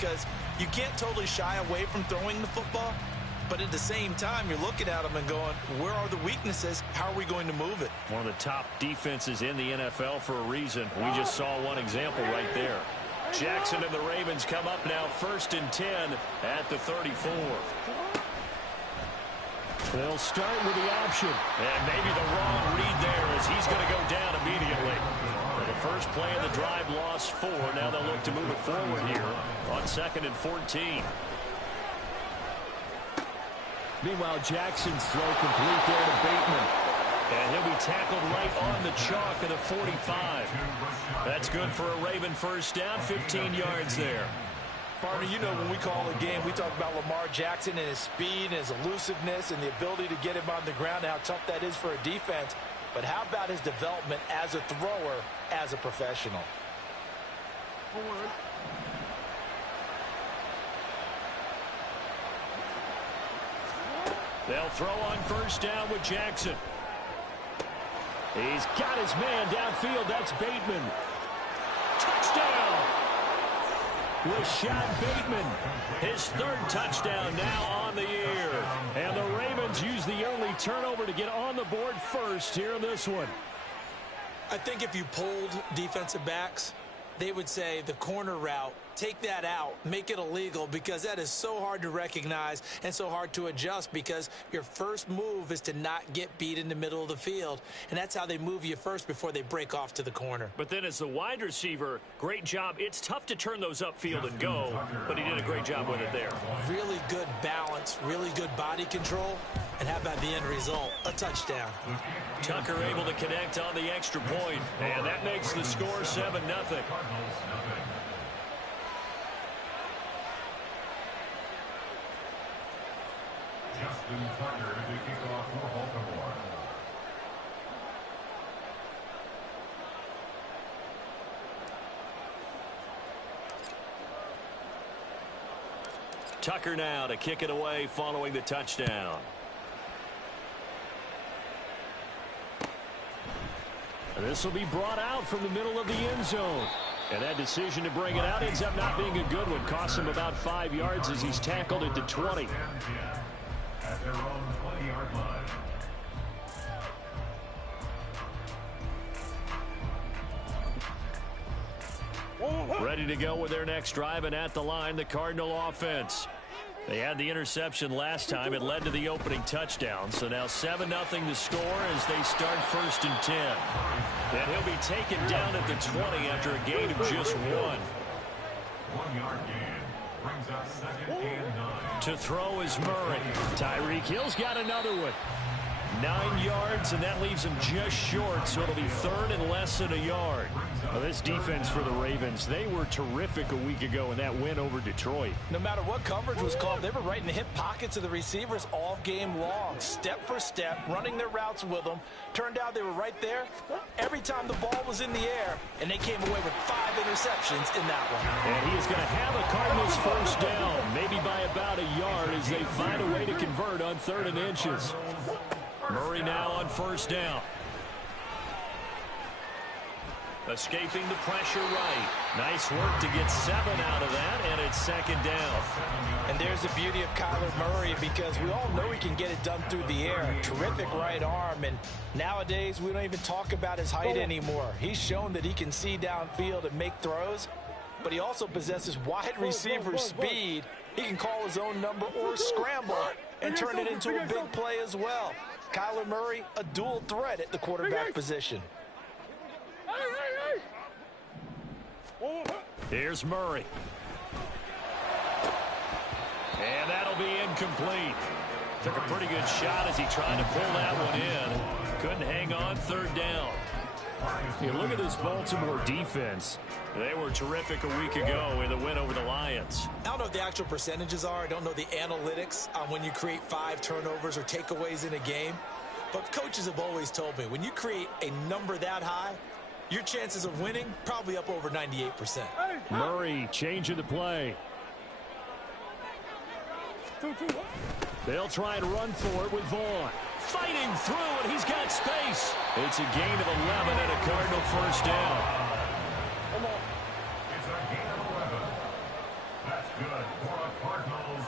because you can't totally shy away from throwing the football, but at the same time, you're looking at them and going, where are the weaknesses? How are we going to move it? One of the top defenses in the NFL for a reason. We just saw one example right there. Jackson and the Ravens come up now 1st and 10 at the 34. They'll start with the option. And maybe the wrong read there as he's going to go down immediately. The first play of the drive lost 4. Now they'll look to move it forward here on 2nd and 14. Meanwhile, Jackson's throw complete there to Bateman. And he'll be tackled right on the chalk of the 45. That's good for a Raven first down, 15 yards there. Partner, you know when we call a game, we talk about Lamar Jackson and his speed and his elusiveness and the ability to get him on the ground, how tough that is for a defense. But how about his development as a thrower, as a professional? They'll throw on first down with Jackson. He's got his man downfield. That's Bateman. Touchdown! Rashad Bateman, his 3rd touchdown now on the year. And the Ravens use the only turnover to get on the board first here in this one. I think if you polled defensive backs, they would say the corner route, take that out, make it illegal, because that is so hard to recognize and so hard to adjust, because your first move is to not get beat in the middle of the field. And that's how they move you first before they break off to the corner. But then as the wide receiver, great job. It's tough to turn those upfield and go, but he did a great job with it there. Really good balance, really good body control. And how about the end result? A touchdown. Tucker able to connect on the extra point, and that makes the score 7-0. Justin Tucker to kick off for Baltimore. Tucker now to kick it away following the touchdown. This will be brought out from the middle of the end zone. And that decision to bring it out ends up not being a good one. Costs him about 5 yards as he's tackled at the 20. At their own 20-yard line. Ready to go with their next drive, and at the line, the Cardinal offense. They had the interception last time. It led to the opening touchdown. So now 7-0 the score as they start 1st and 10. And he'll be taken down at the 20 after a gain of just 1. 1-yard gain brings up 2nd and 9. To throw is Murray. Tyreek Hill's got another one. 9 yards, and that leaves him just short, so it'll be 3rd and less than a yard. Well, this defense for the Ravens, they were terrific a week ago in that win over Detroit. No matter what coverage was called, they were right in the hip pockets of the receivers all game long, step for step, running their routes with them. Turned out they were right there every time the ball was in the air, and they came away with 5 interceptions in that one. And he is going to have a Cardinals first down, maybe by about a yard as they find a way to convert on 3rd and inches. Murray now on first down. Escaping the pressure right. Nice work to get 7 out of that, and it's 2nd down. And there's the beauty of Kyler Murray, because we all know he can get it done through the air. Terrific right arm, and nowadays we don't even talk about his height anymore. He's shown that he can see downfield and make throws, but he also possesses wide receiver speed. He can call his own number or scramble and turn it into a big play as well. Kyler Murray, a dual threat at the quarterback position. Here's Murray. And that'll be incomplete. Took a pretty good shot as he tried to pull that one in. Couldn't hang on, 3rd down. You look at this Baltimore defense. They were terrific a week ago in the win over the Lions. I don't know what the actual percentages are. I don't know the analytics on when you create 5 turnovers or takeaways in a game. But coaches have always told me, when you create a number that high, your chances of winning probably up over 98%. Murray changing the play. They'll try and run for it with Vaughn. Fighting through, and he's got space. It's a gain of 11 and a Cardinal first down. It's a gain of 11. That's good for a Cardinals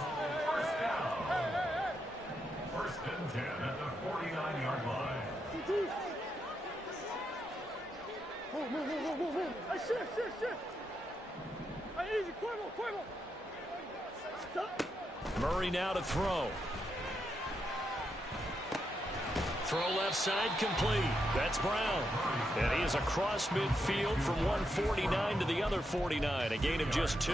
first down. First and 10 at the 49-yard line. Murray now to throw. Throw left side complete. That's Brown. And he is across midfield from 149 to the other 49. A gain of just 2.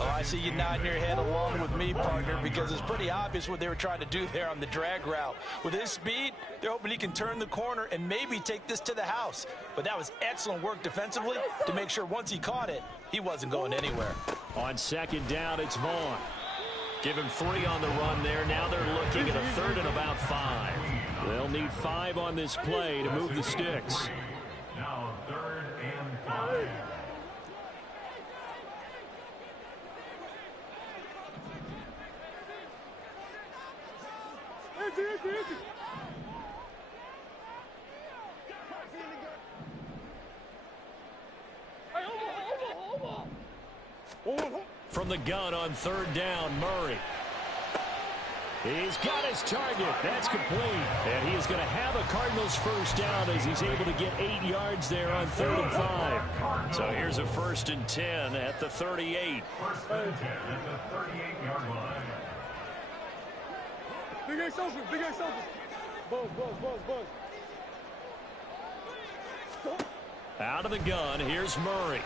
Oh, I see you nodding your head along with me, partner, because it's pretty obvious what they were trying to do there on the drag route. With his speed, they're hoping he can turn the corner and maybe take this to the house. But that was excellent work defensively to make sure once he caught it, he wasn't going anywhere. On second down, it's Vaughn. Give him 3 on the run there. Now they're looking at a third and about 5. They'll need 5 on this play to move the sticks. Now third and 5. From the gun on third down, Murray. He's got his target. That's complete. And he is going to have a Cardinals first down as he's able to get 8 yards there on third and 5. So here's a first and 10 at the 38. First and 10 at the 38-yard line. Big X open, Big X open. Buzz. Out of the gun, here's Murray.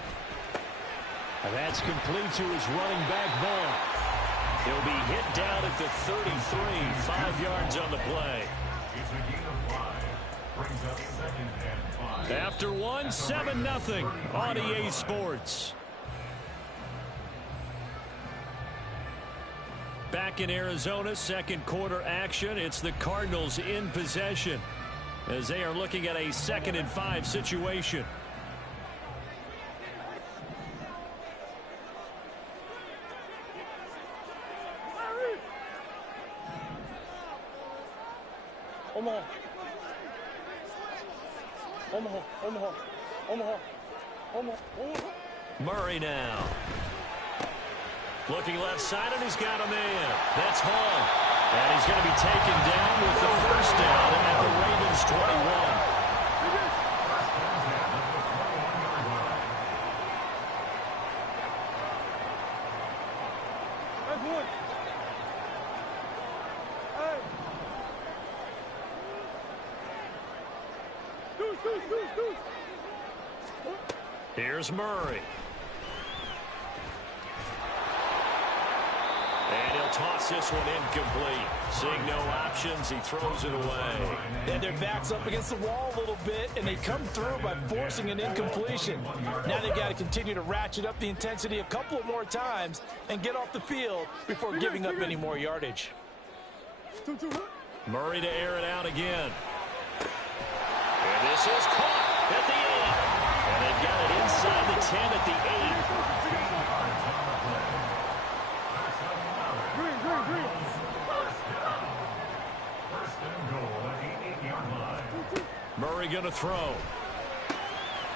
And that's complete to his running back, Vaughn. He'll be hit down at the 33, 5 yards on the play. It's a gain of 5. Brings up second and 5. After 1, 7-0 on EA Sports. Back in Arizona, second quarter action. It's the Cardinals in possession as they are looking at a 2nd and 5 situation. Murray now. Looking left side, and he's got a man. That's Hall. And he's going to be taken down with the first down at the Ravens 21. Here's Murray. And he'll toss this one incomplete. Seeing no options, he throws it away. And their back's up against the wall a little bit, and they come through by forcing an incompletion. Now they've got to continue to ratchet up the intensity a couple of more times and get off the field before giving up any more yardage. Murray to air it out again. And this is caught at the 8. And they've got it inside the 10 at the 8. Murray going to throw.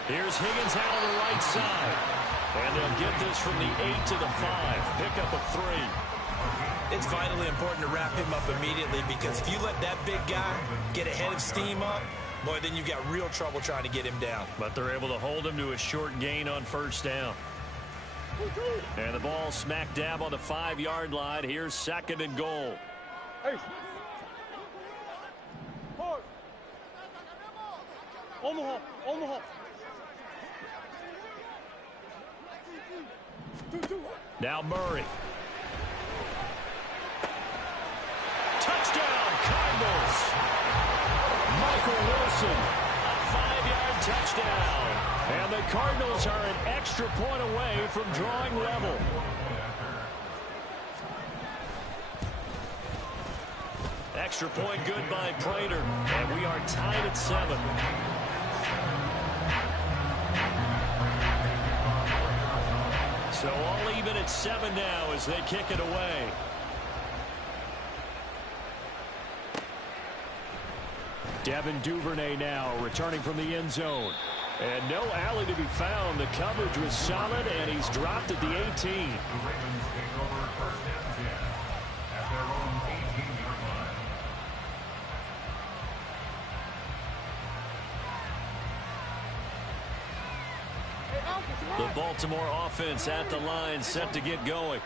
Here's Higgins out on the right side. And they'll get this from the 8 to the 5. Pick up a 3. It's vitally important to wrap him up immediately, because if you let that big guy get ahead of steam up, boy, then you've got real trouble trying to get him down. But they're able to hold him to a short gain on first down. And the ball smack dab on the 5-yard line. Here's 2nd and goal. Hey. Omaha. Now Murray. Touchdown, Cardinals. Michael Wilson, a 5-yard touchdown. And the Cardinals are an extra point away from drawing level. Extra point good by Prater. And we are tied at 7. So all even at 7 now as they kick it away. Devin Duvernay now returning from the end zone. And no alley to be found. The coverage was solid, and he's dropped at the 18. The Ravens take over first and 10 at their own 18-yard line. The Baltimore offense at the line, set to get going.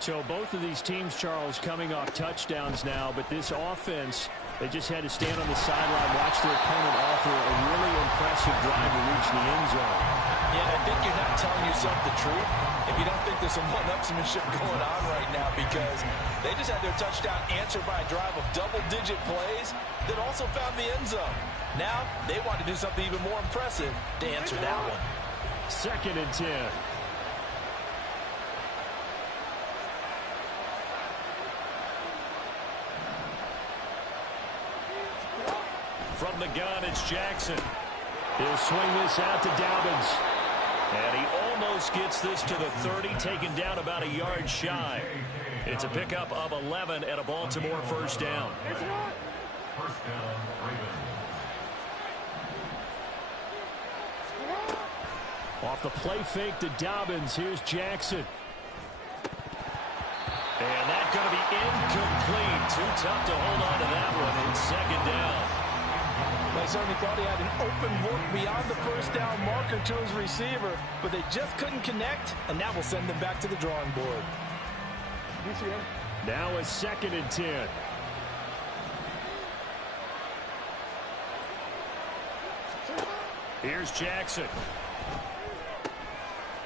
So both of these teams, Charles, coming off touchdowns now, but this offense, they just had to stand on the sideline, watch their opponent offer a really impressive drive to reach the end zone. Yeah, I think you're not telling yourself the truth if you don't think there's some one-upsmanship going on right now, because they just had their touchdown answered by a drive of double-digit plays that also found the end zone. Now they want to do something even more impressive to answer that one. 2nd and 10. From the gun, it's Jackson. He'll swing this out to Dobbins. And he almost gets this to the 30, taken down about a yard shy. It's a pickup of 11 and a Baltimore first down. First down, Ravens. Off the play fake to Dobbins, here's Jackson. And that's going to be incomplete. Too tough to hold on to that one. It's 2nd down. I certainly thought he had an open look beyond the first down marker to his receiver, but they just couldn't connect, and that will send them back to the drawing board. Now a 2nd and 10. Here's Jackson.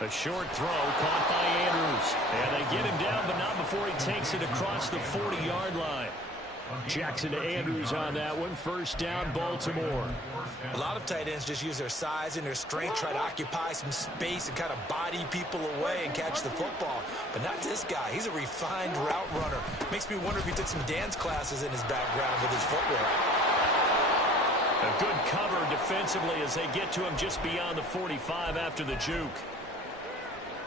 A short throw caught by Andrews. And they get him down, but not before he takes it across the 40-yard line. Jackson to Andrews on that one. First down, Baltimore. A lot of tight ends just use their size and their strength, try to occupy some space and kind of body people away and catch the football. But not this guy. He's a refined route runner. Makes me wonder if he took some dance classes in his background with his footwork. A good cover defensively as they get to him just beyond the 45 after the juke.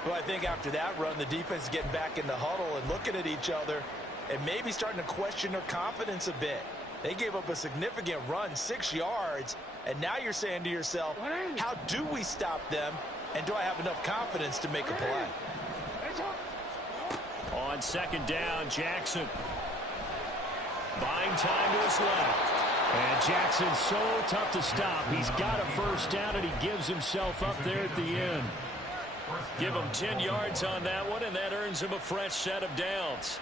Well, I think after that run, the defense is getting back in the huddle and looking at each other and maybe starting to question their confidence a bit. They gave up a significant run, 6 yards, and now you're saying to yourself, how do we stop them, and do I have enough confidence to make a play? On 2nd down, Jackson. Buying time to his left. And Jackson's so tough to stop. He's got a first down, and he gives himself up there at the end. Give him 10 yards on that one, and that earns him a fresh set of downs.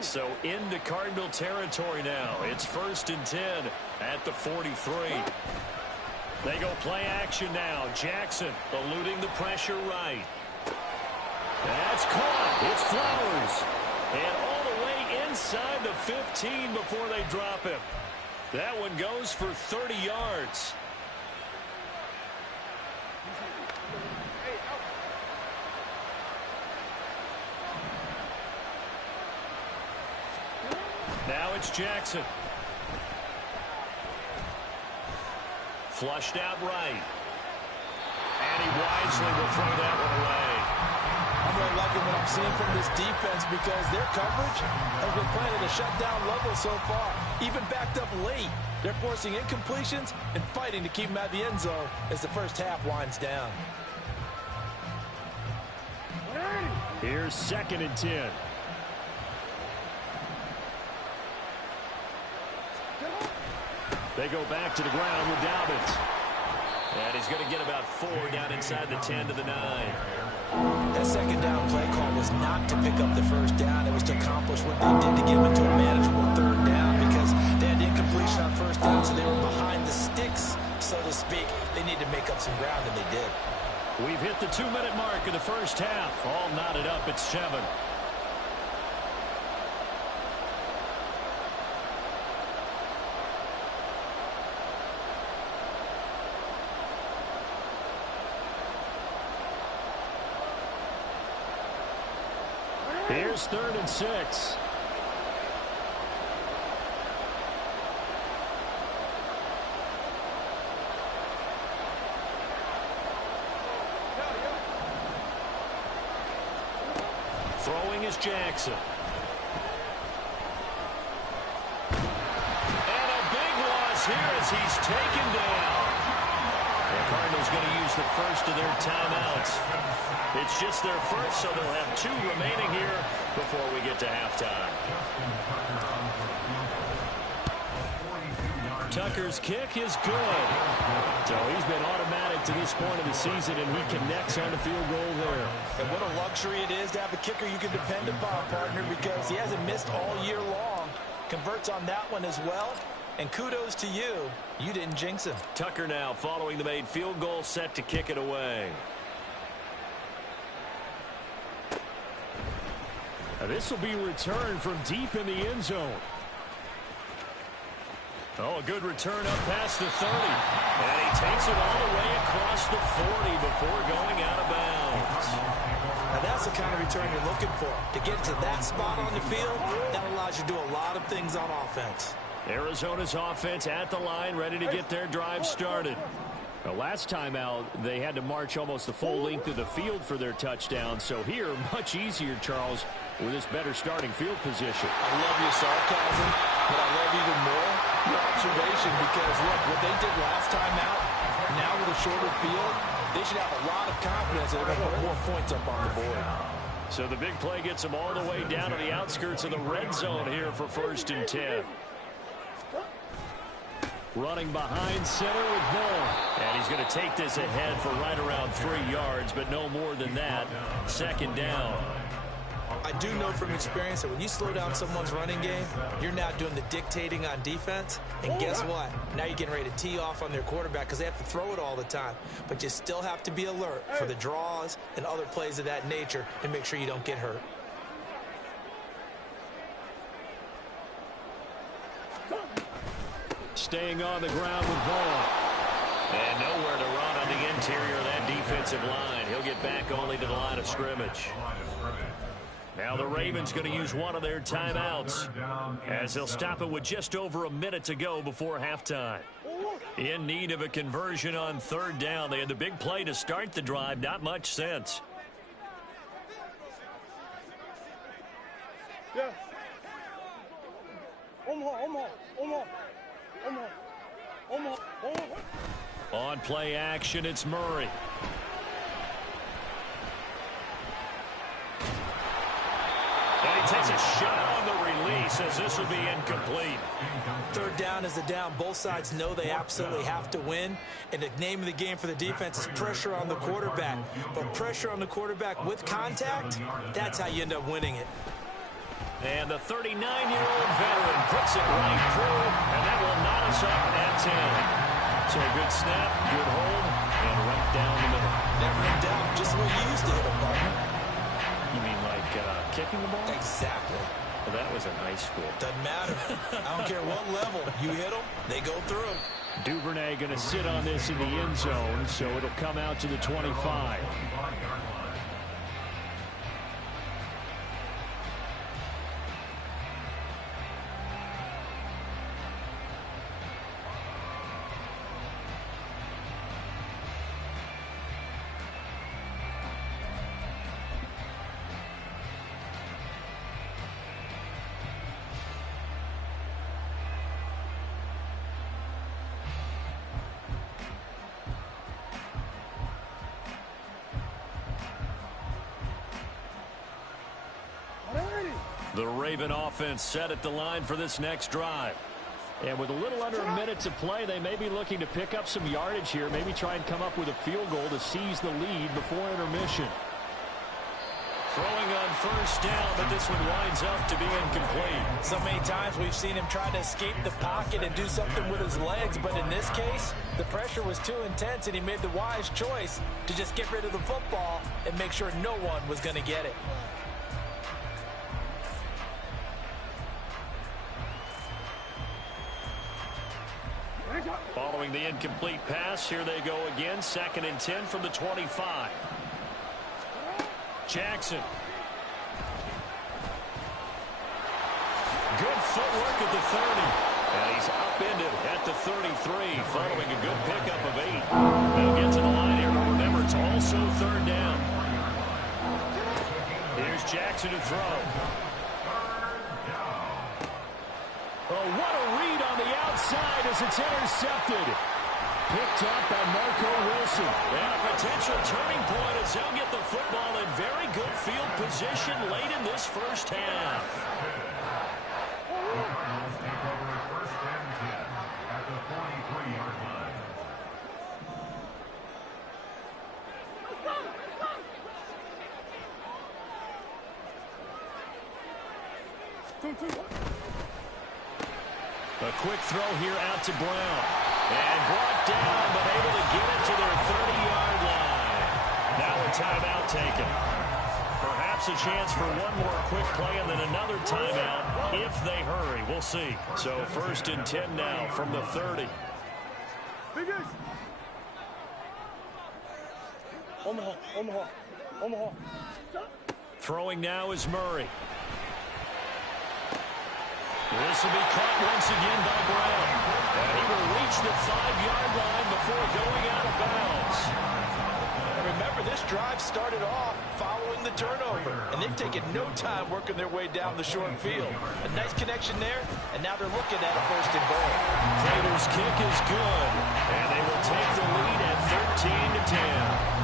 So into Cardinal territory now. It's 1st and 10 at the 43. They go play action now. Jackson eluding the pressure right. That's caught. It's Flowers. And all the way inside the 15 before they drop him. That one goes for 30 yards. Now it's Jackson. Flushed out right. And he wisely will throw that one away. I'm really liking what I'm seeing from this defense because their coverage has been playing at a shutdown level so far. Even backed up late, they're forcing incompletions and fighting to keep them out of the end zone as the first half winds down. Here's 2nd and 10. They go back to the ground with Dobbins. And he's going to get about 4 down inside the 10 to the 9. That 2nd down play call was not to pick up the first down. It was to accomplish what they did to get them into a manageable 3rd down because they had incompletion on first down, so they were behind the sticks, so to speak. They need to make up some ground, and they did. We've hit the 2-minute mark of the first half. All knotted up at 7. Here's 3rd and 6. Throwing throwing is Jackson. And a big loss here as he's taken down. The Cardinals going to use the first of their timeouts. It's just their first, so they'll have 2 remaining here before we get to halftime. Tucker's kick is good. So he's been automatic to this point of the season, and he connects on the field goal there. And what a luxury it is to have a kicker you can depend upon, partner, because he hasn't missed all year long. Converts on that one as well. And kudos to you. You didn't jinx him. Tucker now following the made field goal, set to kick it away. Now this will be returned from deep in the end zone. Oh, a good return up past the 30. And he takes it all the way across the 40 before going out of bounds. Now that's the kind of return you're looking for. To get to that spot on the field, that allows you to do a lot of things on offense. Arizona's offense at the line, ready to get their drive started. Now, last time out, they had to march almost the full length of the field for their touchdown. So here, much easier, Charles, with this better starting field position. I love your sarcasm, but I love even more your observation because, look, what they did last time out, now with a shorter field, they should have a lot of confidence that they're going to put more points up on the board. So the big play gets them all the way down to the outskirts of the red zone here for 1st and 10. Running behind center with Vaughn. And he's going to take this ahead for right around 3 yards, but no more than that. 2nd down. I do know from experience that when you slow down someone's running game, you're now doing the dictating on defense. And guess what? Now you're getting ready to tee off on their quarterback because they have to throw it all the time. But you still have to be alert for the draws and other plays of that nature to make sure you don't get hurt. Staying on the ground with Vaughn. And nowhere to run on the interior of that defensive line. He'll get back only to the line of scrimmage. Now the Ravens going to use one of their timeouts as they'll stop it with just over a minute to go before halftime. In need of a conversion on 3rd down. They had the big play to start the drive. Not much sense. Yeah. On play action, it's Murray. And he takes a shot on the release as this will be incomplete. 3rd down is the down. Both sides know they absolutely have to win. And the name of the game for the defense is pressure on the quarterback. But pressure on the quarterback with contact, that's how you end up winning it. And the 39-year-old veteran puts it right through, and that will knot us up at 10. So a good snap, good hold, and right down the middle. Never in doubt, just the way you used to hit a partner. You mean like kicking the ball? Exactly. Well, that was in high school. Doesn't matter. I don't care what level. You hit them, they go through. Duvernay going to sit on this in the end zone, so it'll come out to the 25. The Raven offense set at the line for this next drive. And with a little under a minute to play, they may be looking to pick up some yardage here, maybe try and come up with a field goal to seize the lead before intermission. Throwing on 1st down, but this one winds up to be incomplete. So many times we've seen him try to escape the pocket and do something with his legs, but in this case, the pressure was too intense and he made the wise choice to just get rid of the football and make sure no one was going to get it. Following the incomplete pass, here they go again. 2nd and 10 from the 25. Jackson. Good footwork at the 30. And he's upended at the 33 following a good pickup of 8. They'll get to the line here, but remember, it's also 3rd down. Here's Jackson. to throw. Oh, what a read on the outside as it's intercepted. Picked up by Marco Wilson. And a potential turning point as they'll get the football in very good field position late in this first half. The Cardinals take over first and 10 at the 43-yard line. A quick throw here out to Brown. And brought down, but able to get it to their 30-yard line. Now a timeout taken. Perhaps a chance for one more quick play and then another timeout if they hurry. We'll see. So first and 10 now from the 30. Omaha. Throwing now is Murray. This will be caught once again by Brown. And he will reach the 5-yard line before going out of bounds. And remember, this drive started off following the turnover, and they've taken no time working their way down the short field. A nice connection there, and now they're looking at a first and goal. Raiders' kick is good, and they will take the lead at 13-10.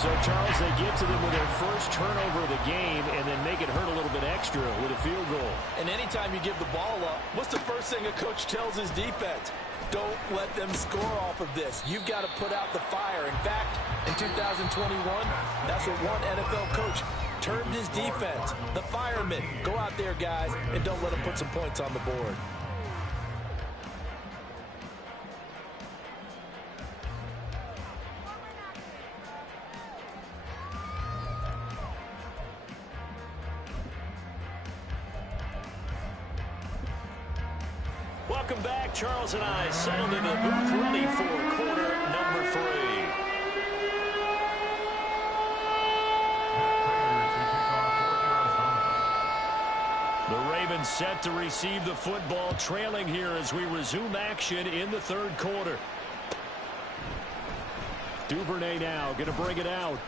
So, Charles, they get to them with their first turnover of the game and then make it hurt a little bit extra with a field goal. And anytime you give the ball up, what's the first thing a coach tells his defense? Don't let them score off of this. You've got to put out the fire. In fact, in 2021, that's what one NFL coach termed his defense. The firemen. Go out there, guys, and don't let them put some points on the board. Welcome back. Charles and I settled into the booth ready for quarter number 3. The Ravens set to receive the football, trailing here as we resume action in the third quarter. Duvernay now going to bring it out.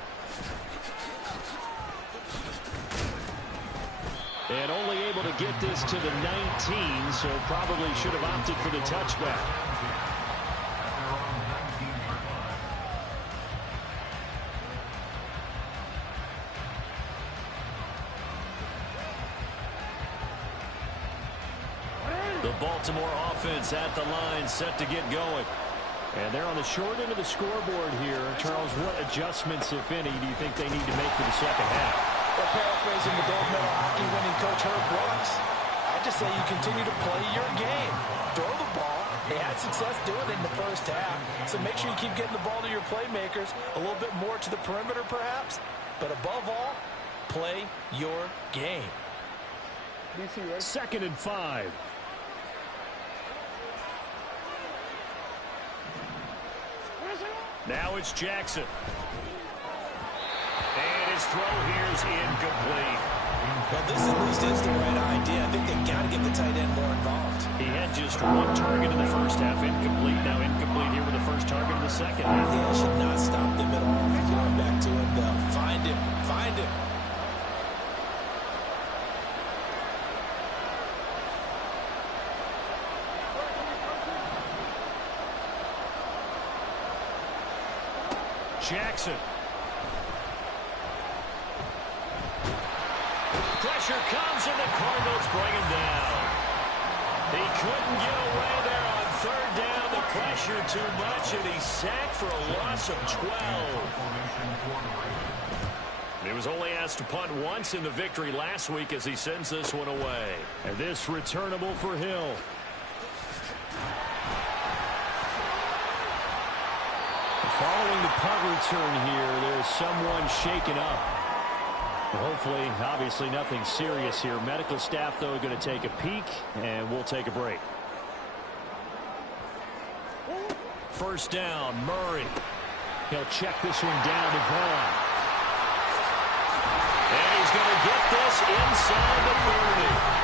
And only able to get this to the 19, so probably should have opted for the touchback. The Baltimore offense at the line, set to get going. And they're on the short end of the scoreboard here. Charles, what adjustments, if any, do you think they need to make for the second half? Well, paraphrasing the gold medal hockey winning coach Herb Brooks, I just say you continue to play your game. Throw the ball. They had success doing it in the first half, so make sure you keep getting the ball to your playmakers, a little bit more to the perimeter perhaps, but above all, play your game. Second and 5. Now it's Jackson. And his throw here is incomplete. Well, this at least is the right idea. I think they've got to get the tight end more involved. He had just one target in the first half, incomplete. Now incomplete here with the first target in the second half. Yeah, it should not stop them at all. Going back to him, though. Find him. Find him. Jackson. Pressure comes and the Cardinals bring him down. He couldn't get away there on third down. The pressure too much, and he's sacked for a loss of 12. He was only asked to punt once in the victory last week as he sends this one away. And this returnable for Hill. Following the punt return here, there's someone shaken up. Hopefully, obviously nothing serious here. Medical staff, though, going to take a peek, and we'll take a break. First down, Murray. He'll check this one down to Vaughn. And he's going to get this inside the 30.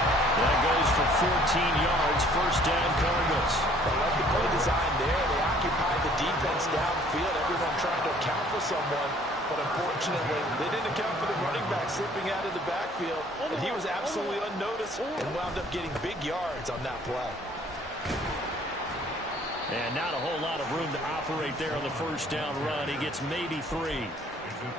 That goes for 14 yards, first down Cardinals. I like the play design there. They occupied the defense downfield. Everyone trying to account for someone. but unfortunately, they didn't account for the running back slipping out of the backfield, and he was absolutely unnoticed and wound up getting big yards on that play. And not a whole lot of room to operate there on the first down run. He gets maybe 3.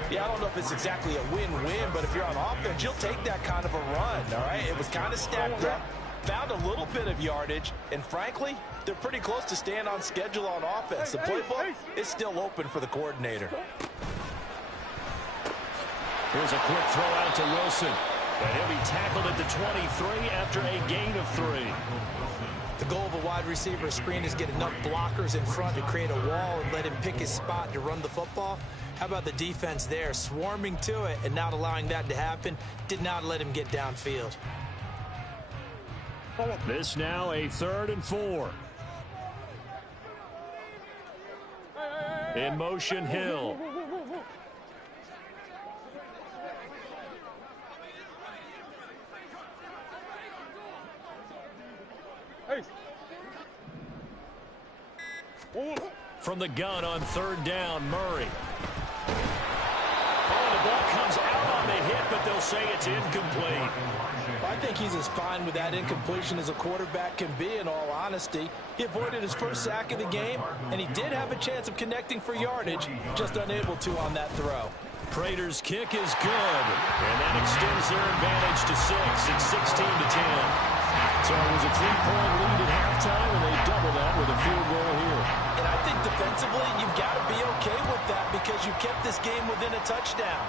Yeah, I don't know if it's exactly a win-win, but if you're on offense, you'll take that kind of a run, all right? It was kind of stacked up, found a little bit of yardage, and frankly, they're pretty close to staying on schedule on offense. The playbook is still open for the coordinator. Here's a quick throw out to Wilson. And he'll be tackled at the 23 after a gain of 3. The goal of a wide receiver screen is get enough blockers in front to create a wall and let him pick his spot to run the football. How about the defense there, swarming to it and not allowing that to happen? Did not let him get downfield. This now a 3rd and 4. In motion, Hill. From the gun on 3rd down, Murray. Oh, the ball comes out on the hit, but they'll say it's incomplete. I think he's as fine with that incompletion as a quarterback can be, in all honesty. He avoided his first sack of the game, and he did have a chance of connecting for yardage, just unable to on that throw. Prater's kick is good, and that extends their advantage to 6. It's 16-10. So it was a 3-point lead at halftime, and they double that with a field goal here. And I think defensively, you've got to be okay with that because you've kept this game within a touchdown.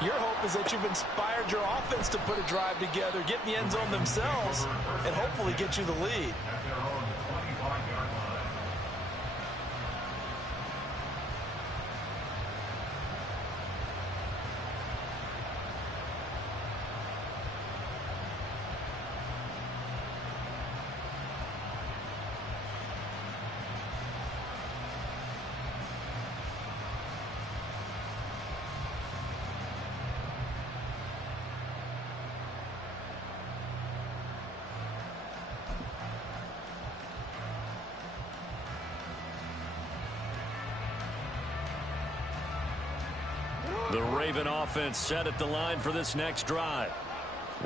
Your hope is that you've inspired your offense to put a drive together, get in the end zone themselves, and hopefully get you the lead. The Raven offense set at the line for this next drive.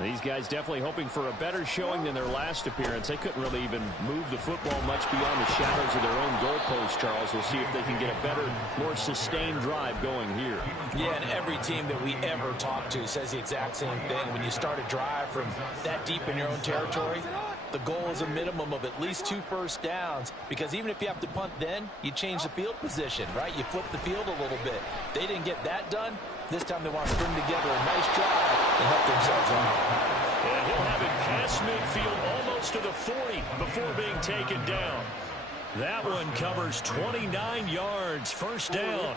These guys definitely hoping for a better showing than their last appearance. They couldn't really even move the football much beyond the shadows of their own goalpost, Charles. We'll see if they can get a better, more sustained drive going here. Yeah, and every team that we ever talk to says the exact same thing. When you start a drive from that deep in your own territory, the goal is a minimum of at least 2 first downs, because even if you have to punt then, you change the field position, right? You flip the field a little bit. They didn't get that done. This time they want to string together a nice drive and help themselves out. And he'll have it past midfield almost to the 40 before being taken down. That one covers 29 yards, first down.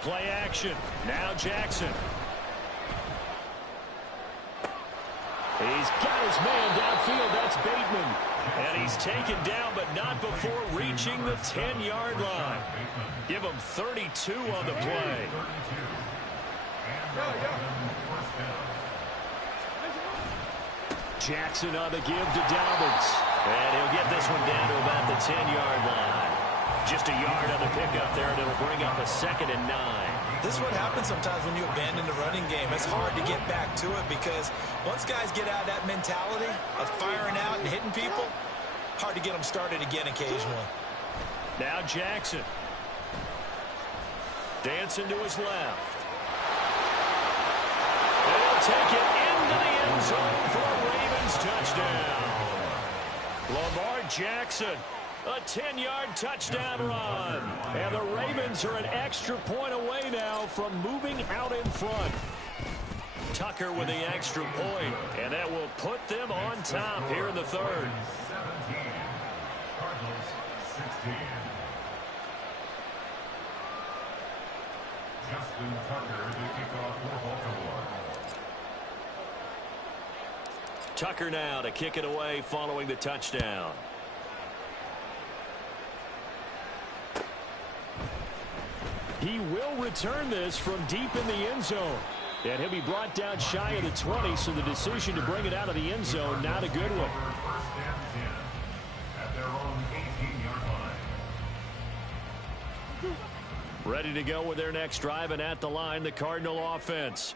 Play action. Now Jackson. He's got his man downfield. That's Bateman. And he's taken down, but not before reaching the 10-yard line. Give him 32 on the play. Jackson on the give to Dobbins. And he'll get this one down to about the 10-yard line. Just a yard on the pickup there, and it'll bring up a 2nd and 9. This is what happens sometimes when you abandon the running game. It's hard to get back to it because once guys get out of that mentality of firing out and hitting people, hard to get them started again occasionally. Now Jackson. Dancing to his left. And he'll take it into the end zone for a Ravens touchdown. Lamar Jackson. A 10-yard touchdown run. And the Ravens are an extra point away now from moving out in front. Tucker with the extra point, and that will put them on top here in the 3rd. 17. Cardinals 16. Justin Tucker to kick off for Baltimore. Tucker now to kick it away following the touchdown. He will return this from deep in the end zone. And he'll be brought down shy of the 20, so the decision to bring it out of the end zone, not a good one. their own 18-yard line. Ready to go with their next drive, and at the line, the Cardinal offense.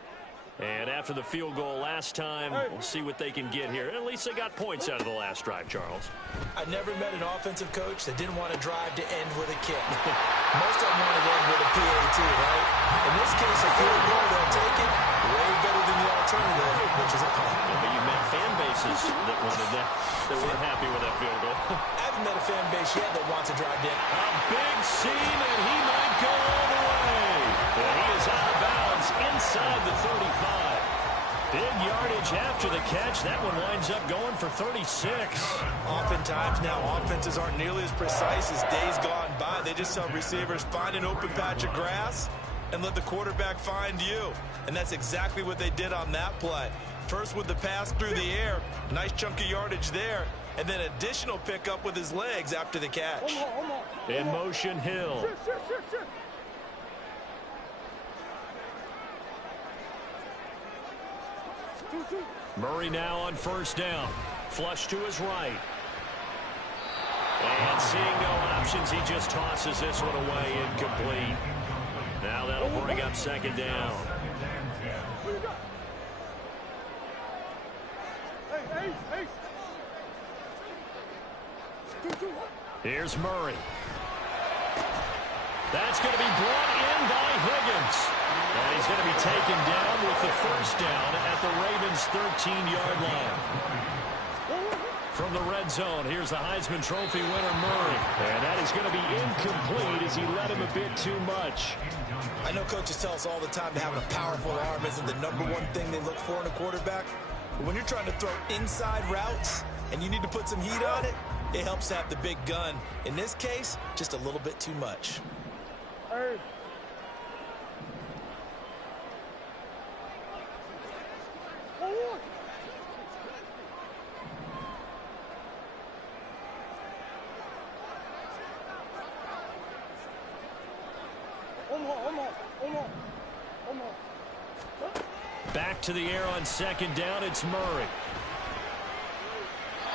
And after the field goal last time, we'll see what they can get here. At least they got points out of the last drive, Charles. I never met an offensive coach that didn't want to drive to end with a kick. Most of them want to end with a PAT, right? In this case, a field goal, they'll take it way better than the alternative, which is a punt. Yeah, but you met fan bases that wanted that weren't happy with that field goal. I haven't met a fan base yet that wants to drive down. A big seam, and he might go all the way. And he is out of bounds inside the 35. Big yardage after the catch. That one winds up going for 36. Oftentimes now offenses aren't nearly as precise as days gone by. They just tell receivers, find an open patch of grass and let the quarterback find you. And that's exactly what they did on that play. First with the pass through the air, nice chunk of yardage there, and then additional pickup with his legs after the catch. In motion, Hill. Murray now on first down. Flush to his right. And seeing no options, he just tosses this one away, incomplete. Now that'll bring up second down. Here's Murray. That's going to be brought in by Higgins. And he's going to be taken down with the first down at the Ravens' 13-yard line. From the red zone, here's the Heisman Trophy winner, Murray. And that is going to be incomplete as he led him a bit too much. I know coaches tell us all the time that having a powerful arm isn't the #1 thing they look for in a quarterback. But when you're trying to throw inside routes and you need to put some heat on it, it helps to have the big gun. In this case, just a little bit too much. Hey. Back to the air on second down, it's Murray.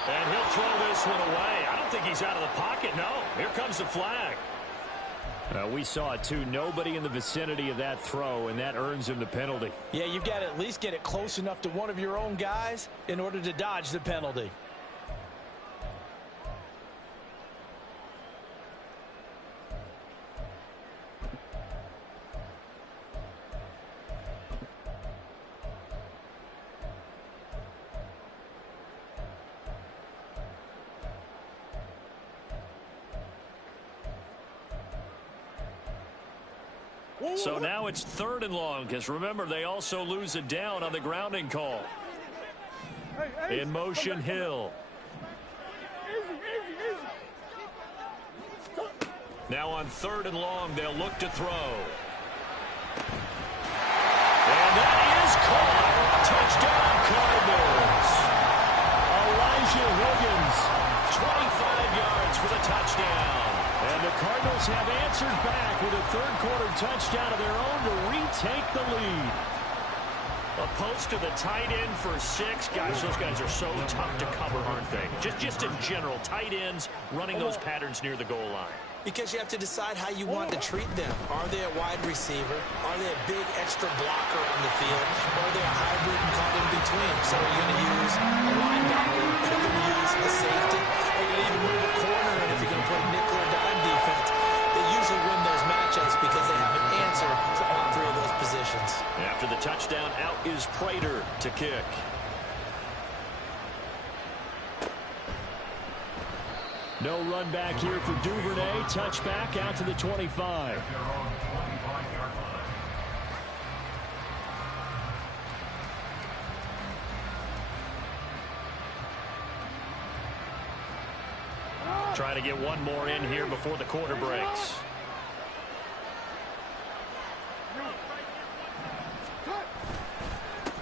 And he'll throw this one away. I don't think he's out of the pocket, no. Here comes the flag. We saw it too. Nobody in the vicinity of that throw, and that earns him the penalty. Yeah, you've got to at least get it close enough to one of your own guys in order to dodge the penalty. So now it's 3rd and long, because remember, they also lose a down on the grounding call. In motion, Hill. Now on 3rd and long, they'll look to throw. And that is caught. Touchdown, Cardinals. Elijah Higgins, 25 yards for the touchdown. And the Cardinals have answered back with a third-quarter touchdown of their own to retake the lead. A post to the tight end for 6. Gosh, those guys are so tough to cover, aren't they? Just in general, tight ends running those patterns near the goal line. Because you have to decide how you want to treat them. Are they a wide receiver? Are they a big extra blocker on the field? Or are they a hybrid and caught in between? So are you going to use a linebacker? Are you going to use a safety? Are you going to even move a corner? And if you're going to play nickel or dime defense, they usually win those matchups because they have an answer for all 3 of those positions. After the touchdown, out is Prater to kick. No run back here for Duvernay. Touchback out to the 25. Trying to get one more in here before the quarter breaks.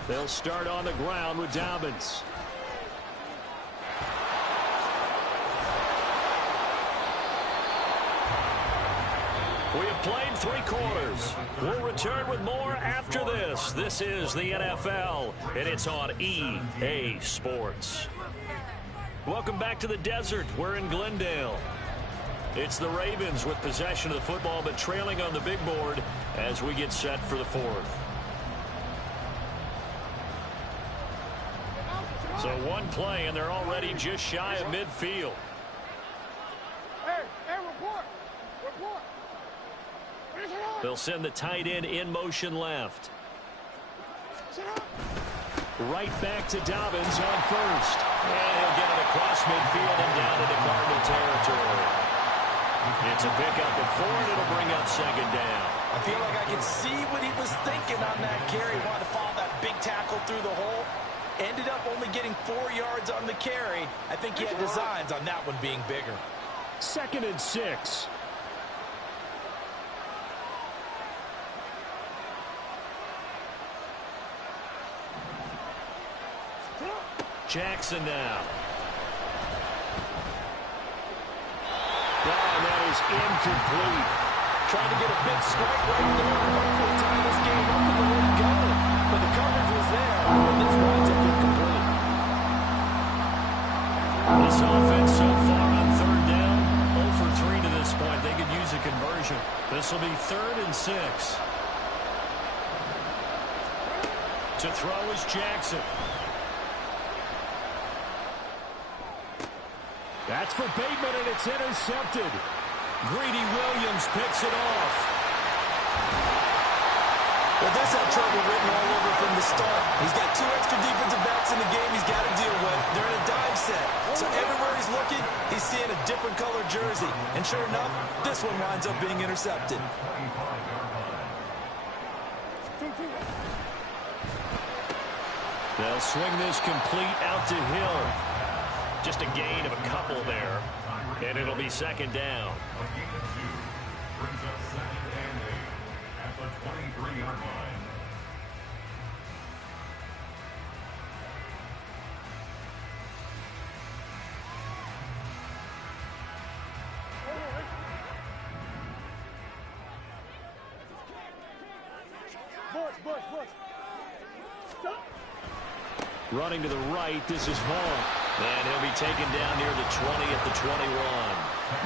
They'll start on the ground with Dobbins. We have played 3 quarters. We'll return with more after this. This is the NFL, and it's on EA Sports. Welcome back to the desert. We're in Glendale. It's the Ravens with possession of the football, but trailing on the big board as we get set for the fourth. So one play, and they're already just shy of midfield. Hey, report. Report. They'll send the tight end in motion left. Right back to Dobbins on first. And he'll get it across midfield and down into Cardinal territory. It's a pickup of 4, and it'll bring up second down. I feel like I can see what he was thinking on that carry. He wanted to follow that big tackle through the hole. Ended up only getting 4 yards on the carry. I think he had designs on that one being bigger. 2nd and 6. Jackson now. And that is incomplete. Trying to get a big strike right there. Hopefully tie this game up and let it go. But the coverage was there, and this winds up incomplete. This offense so far on 3rd down, 0 for 3 to this point. They could use a conversion. This will be 3rd and 6. To throw is Jackson. That's for Bateman, and it's intercepted. Greedy Williams picks it off. Well, this had trouble written all over from the start. He's got 2 extra defensive backs in the game he's got to deal with. They're in a dive set. So everywhere he's looking, he's seeing a different color jersey. And sure enough, this one winds up being intercepted. They'll swing this complete out to Hill. Just a gain of a couple there. And it'll be 2nd down. A gain of 2 brings up 2nd and 8 at the 23-yard line. Bush. Stop. Running to the right, this is Hall. And he'll be taken down near the 20 at the 21.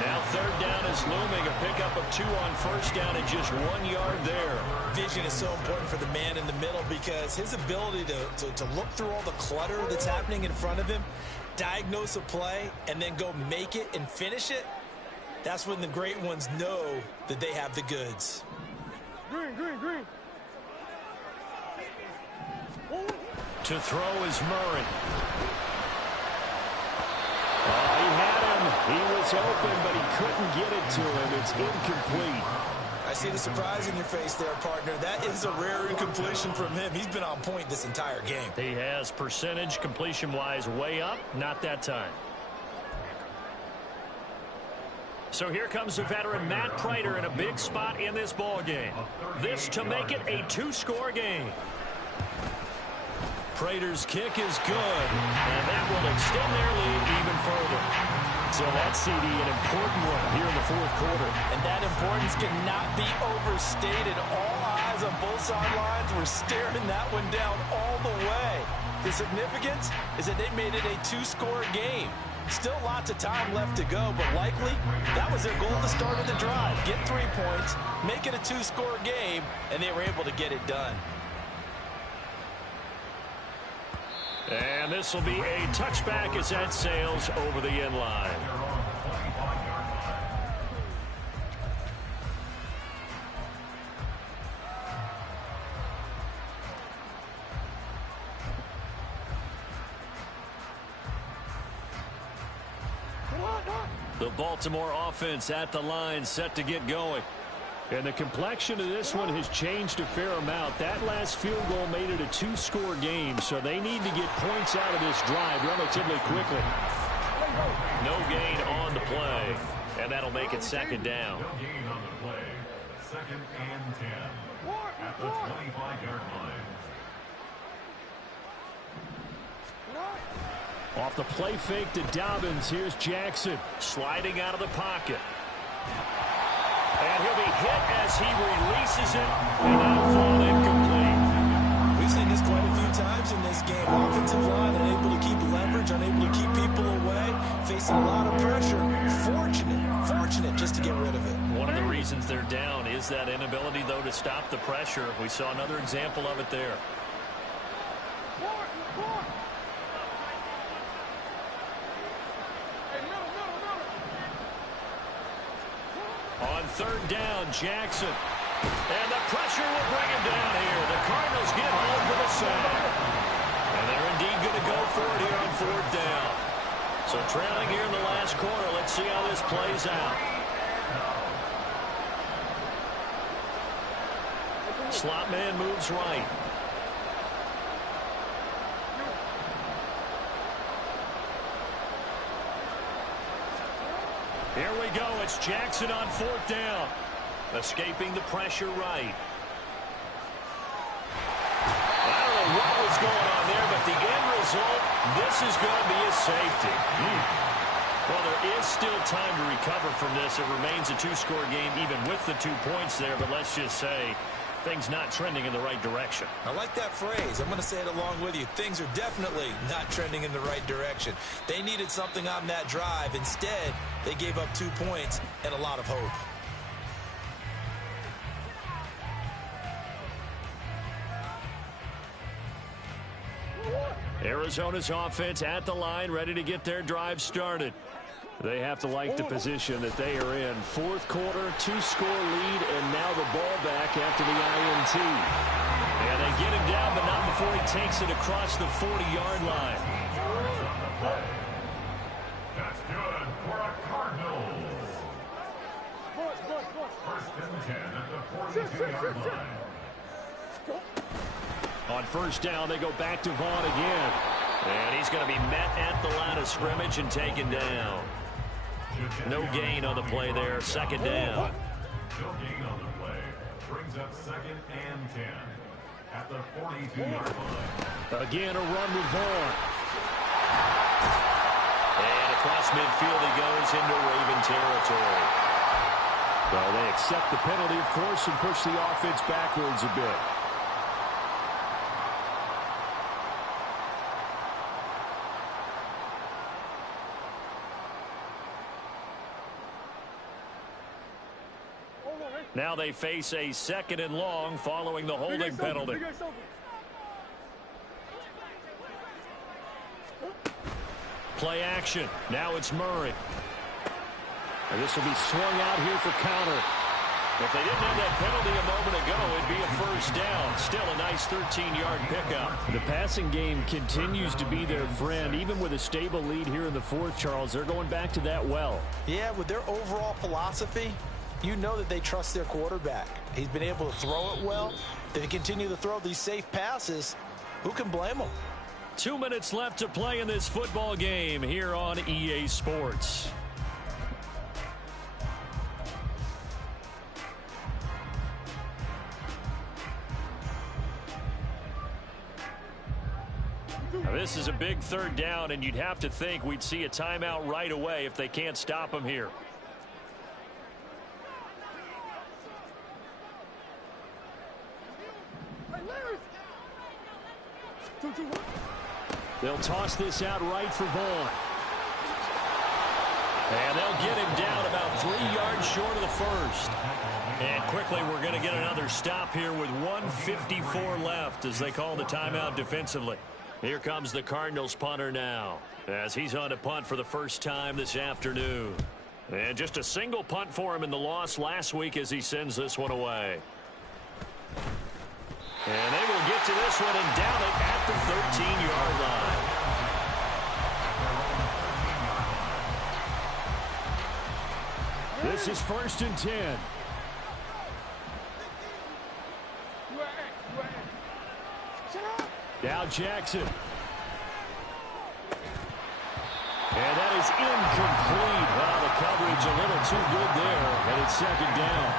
Now 3rd down is looming. A pickup of 2 on 1st down and just 1 yard there. Vision is so important for the man in the middle because his ability to look through all the clutter that's happening in front of him, diagnose a play, and then go make it and finish it, that's when the great ones know that they have the goods. Green. To throw is Murray. Oh, he had him. He was open, but he couldn't get it to him. It's incomplete. I see the surprise in your face there, partner. That is a rare incompletion from him. He's been on point this entire game. He has percentage completion-wise way up. Not that time. So here comes the veteran Matt Prater in a big spot in this ball game. This to make it a 2-score game. Prater's kick is good, and that will extend their lead even further. So that's, CD, an important one here in the 4th quarter. And that importance cannot be overstated. All eyes on both sidelines were staring that one down all the way. The significance is that they made it a 2-score game. Still lots of time left to go, but likely that was their goal at the start of the drive. Get 3 points, make it a 2-score game, and they were able to get it done. And this will be a touchback as that sails over the end line. The Baltimore offense at the line, set to get going. And the complexion of this one has changed a fair amount. That last field goal made it a 2-score game, so they need to get points out of this drive relatively quickly. No gain on the play, and that'll make it 2nd down. No gain on the play. 2nd and 10 at the 25-yard line. Off the play fake to Dobbins, here's Jackson. Sliding out of the pocket. And he'll be hit as he releases it, and that'll fall incomplete. We've seen this quite a few times in this game. Offensive line unable to keep leverage, unable to keep people away. is that inability, though, to stop the pressure. We saw another example of it there. On third down, Jackson. And the pressure will bring him down here. The Cardinals get home for the sack. And they're indeed going to go for it here on fourth down. So trailing here in the last quarter. Let's see how this plays out. Slot man moves right. Here we go. It's Jackson on fourth down. Escaping the pressure right. I don't know what was going on there, but the end result, this is going to be a safety. Well, there is still time to recover from this. It remains a two-score game even with the 2 points there, but let's just say things not trending in the right direction. I like that phrase. I'm going to say it along with you. Things are definitely not trending in the right direction. They needed something on that drive. Instead, they gave up 2 points and a lot of hope. Arizona's offense at the line, ready to get their drive started. They have to like the position that they are in. Fourth quarter, 2-score lead, and now the ball back after the INT. And they get him down, but not before he takes it across the 40-yard line. That's good for a Cardinals. First and 10 at the 42-yard line. On first down, they go back to Vaughn again. And he's going to be met at the line of scrimmage and taken down. No gain on the play there. Second down. No gain on the play. Brings up second and 10 at the 42-yard line. Again, a run with Vaughn. And across midfield he goes into Raven territory. Well, they accept the penalty, of course, and push the offense backwards a bit. Now they face a second and long following the holding penalty. Play action. Now it's Murray. And this will be swung out here for counter. If they didn't have that penalty a moment ago, it'd be a first down. Still a nice 13-yard pickup. The passing game continues to be their friend. Even with a stable lead here in the fourth, Charles, they're going back to that well. Yeah, with their overall philosophy, you know that they trust their quarterback. He's been able to throw it well. They continue to throw these safe passes. Who can blame them? 2 minutes left to play in this football game here on EA Sports. Now, this is a big third down, and you'd have to think we'd see a timeout right away if they can't stop him here. They'll toss this out right for Vaughn. And they'll get him down about 3 yards short of the first. And quickly we're going to get another stop here with 1:54 left as they call the timeout defensively. Here comes the Cardinals punter now as he's on to punt for the first time this afternoon. And just a single punt for him in the loss last week as he sends this one away. And they will get to this one and down it at the 13-yard line. This is first and 10. Now Jackson. And that is incomplete. Wow, the coverage a little too good there. And it's second down.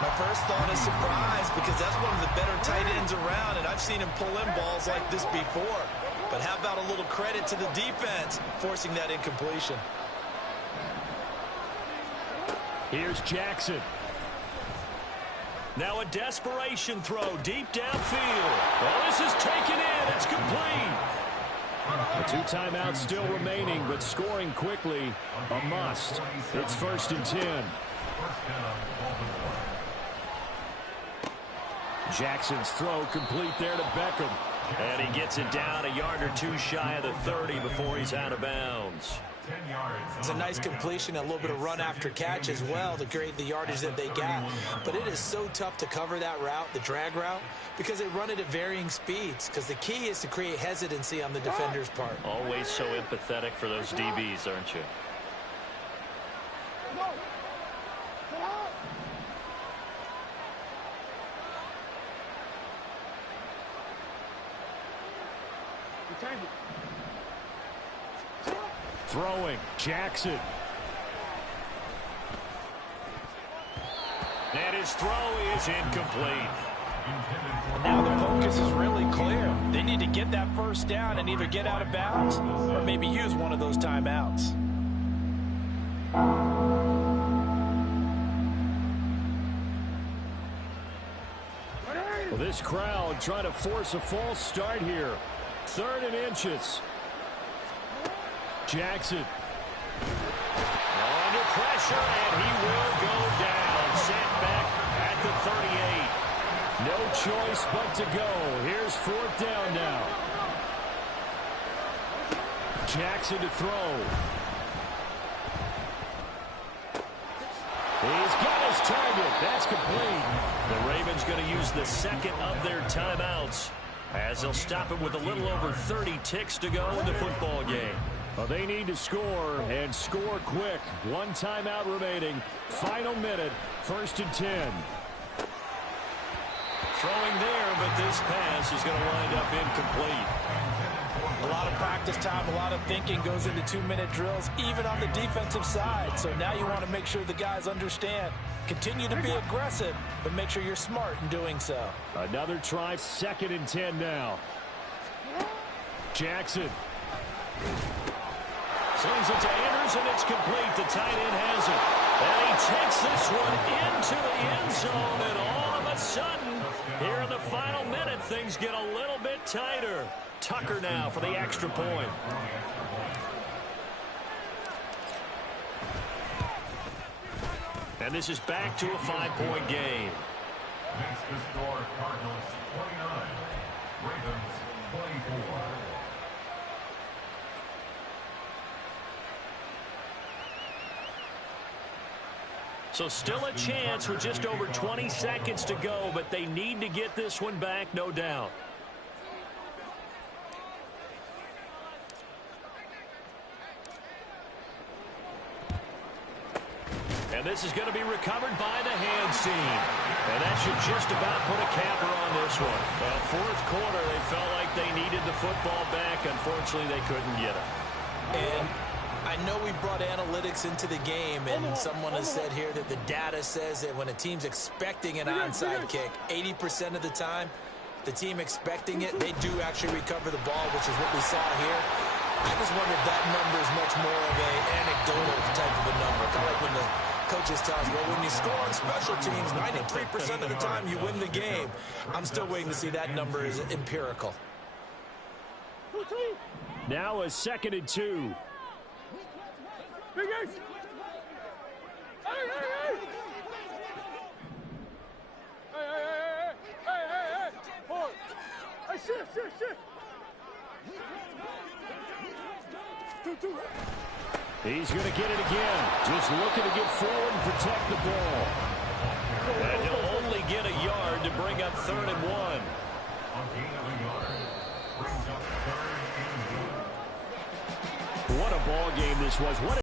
My first thought is surprise because that's one of the better tight ends around, and I've seen him pull in balls like this before. But how about a little credit to the defense forcing that incompletion? Here's Jackson. Now a desperation throw deep downfield. Well, this is taken in. It's complete. The 2 timeouts still remaining, but scoring quickly, a must. It's first and 10. Jackson's throw complete there to Beckham. And he gets it down a yard or two shy of the 30 before he's out of bounds. 10 yards. It's a nice completion, a little bit of run after catch as well to create the yardage that they got. But it is so tough to cover that route, the drag route, because they run it at varying speeds. Because the key is to create hesitancy on the defender's part. Always so empathetic for those DBs, aren't you? Throwing, Jackson. And his throw is incomplete. And now the focus is really clear. They need to get that first down and either get out of bounds or maybe use one of those timeouts. Well, this crowd trying to force a false start here. 3rd and inches. Jackson. Under pressure, and he will go down. Sent back at the 38. No choice but to go. Here's 4th down now. Jackson to throw. He's got his target. That's complete. The Ravens going to use the second of their timeouts as they'll stop it with a little over 30 ticks to go in the football game. Well, they need to score, and score quick. 1 timeout remaining. Final minute, 1st and 10. Throwing there, but this pass is going to wind up incomplete. A lot of practice time, a lot of thinking goes into 2-minute drills, even on the defensive side. So now you want to make sure the guys understand. Continue to be aggressive, but make sure you're smart in doing so. Another try, 2nd and 10 now. Jackson. Slings it to Anders, and it's complete. The tight end has it. And he takes this one into the end zone, and all of a sudden, here in the final minute, things get a little bit tighter. Tucker now for the extra point. And this is back to a 5-point game. Makes the score Cardinals 29, Ravens 24. So still a chance with just over 20 seconds to go, but they need to get this one back, no doubt. And this is going to be recovered by the hands team. And that should just about put a capper on this one. Well, 4th quarter, they felt like they needed the football back. Unfortunately, they couldn't get it. And I know we brought analytics into the game, and someone has said here that the data says that when a team's expecting an onside kick, 80% of the time, the team expecting it, they do actually recover the ball, which is what we saw here. I just wonder if that number is much more of an anecdotal type of a number. Kind of like when the coaches tell us, well, when you score on special teams, 93% of the time you win the game. I'm still waiting to see that number is empirical. Now a 2nd and 2. Big Ace! Hey, hey, hey! Hey, hey, hey, hey, hey, hey! Hold! Hey, shift, shift, shift! 2-2. He's going to get it again. Just looking to get forward and protect the ball. And he'll only get a yard to bring up 3rd and 1. On gain of a yard, brings up 3rd and 1. What a ball game this was. What